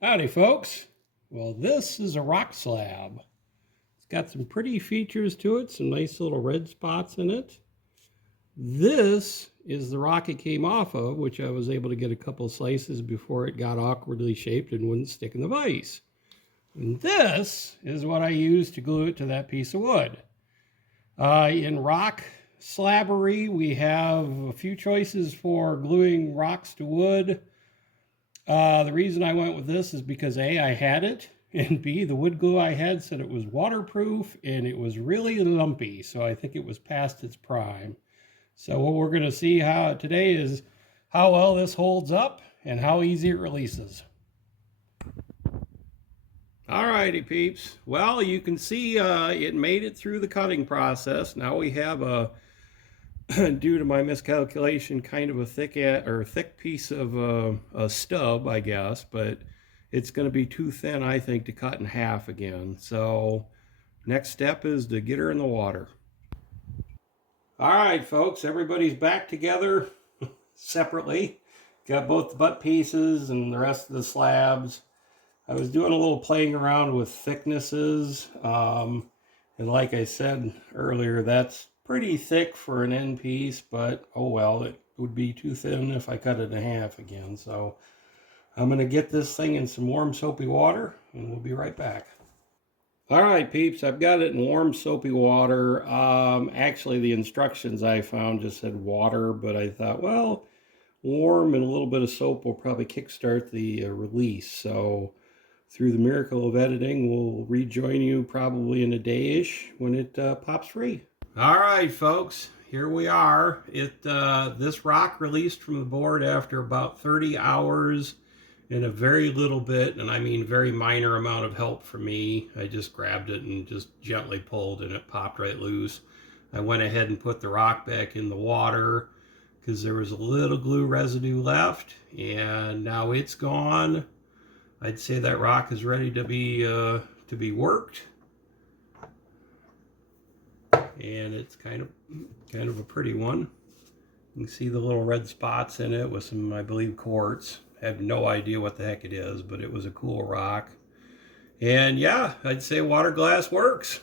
Howdy, folks. Well, this is a rock slab. It's got some pretty features to it, some nice little red spots in it. This is the rock it came off of, which I was able to get a couple slices before it got awkwardly shaped and wouldn't stick in the vise. And this is what I used to glue it to that piece of wood. In rock slabbery, we have a few choices for gluing rocks to wood. The reason I went with this is because A, I had it, and B, the wood glue I had said it was waterproof and it was really lumpy, so I think it was past its prime. So what we're going to see how today is how well this holds up and how easy it releases. Alrighty, peeps. Well, you can see it made it through the cutting process. Now we have a due to my miscalculation, kind of a thick piece of a stub, I guess, but it's going to be too thin, I think, to cut in half again. So next step is to get her in the water. All right, folks, everybody's back together separately. Got both the butt pieces and the rest of the slabs. I was doing a little playing around with thicknesses. And like I said earlier, that's pretty thick for an end piece, but oh well, it would be too thin if I cut it in half again. So I'm going to get this thing in some warm soapy water and we'll be right back. All right, peeps, I've got it in warm soapy water. Actually, the instructions I found just said water, but I thought, well, warm and a little bit of soap will probably kickstart the release. So through the miracle of editing, we'll rejoin you probably in a day-ish when it pops free. All right, folks, here we are. This rock released from the board after about 30 hours and a very little bit, and I mean very minor amount of help from me. I just grabbed it and just gently pulled and it popped right loose. I went ahead and put the rock back in the water because there was a little glue residue left, and now it's gone. I'd say that rock is ready to be worked. And it's kind of a pretty one. You can see the little red spots in it with some, I believe, quartz. I have no idea what the heck it is, but it was a cool rock. And yeah, I'd say Waterglass works.